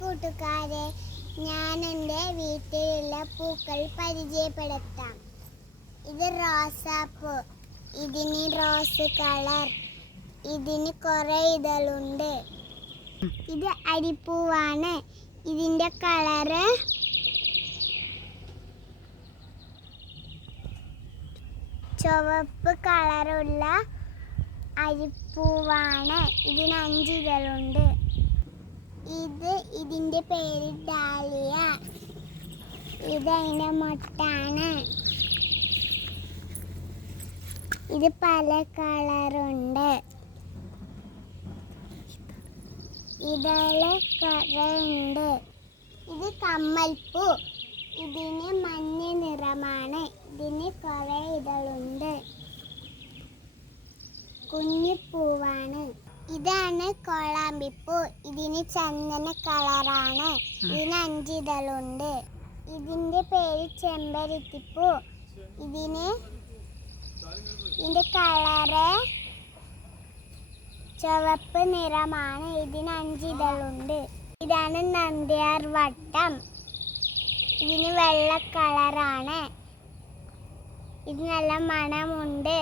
കൂട്ടുകാരെ, ഞാൻ എൻ്റെ വീട്ടിലുള്ള പൂക്കൾ പരിചയപ്പെടുത്താം. ഇത് റോസാപ്പൂ. ഇതിന് റോസ് കളർ. ഇതിന് കുറേ ഇതളുണ്ട്. ഇത് അരിപ്പൂവാണ്. ഇതിൻ്റെ കളറ് ചുവപ്പ് കളറുള്ള അരിപ്പൂവാണ്. ഇതിന് 5 ഇതളുണ്ട്. ഇതിൻ്റെ പേര് ഡാലിയ. ഇതിൻ്റെ മൊട്ടാണ്. ഇത് പല കളറുണ്ട്. ഇതള് കുറേ ഉണ്ട്. ഇത് കമ്മൽപ്പൂ. ഇതിന് മഞ്ഞ നിറമാണ്. ഇതിന് കുറേ ഇതളുണ്ട്. കുഞ്ഞിപ്പൂവാണ്. ഇതാണ് കോളാമ്പിപ്പൂ. ഇതിന് ചന്ദന കളറാണ്. ഇതിന് 5 ഇതളുണ്ട്. ഇതിൻ്റെ പേര് ചെമ്പരത്തിപ്പൂ. ഇതിൻ്റെ കളറ് ചുവപ്പ് നിറമാണ്. ഇതിന് 5 ഇതളുണ്ട്. ഇതാണ് നന്ദ്യാർ വട്ടം. ഇതിന് വെള്ള കളറാണ്. ഇത് നല്ല മണമുണ്ട്.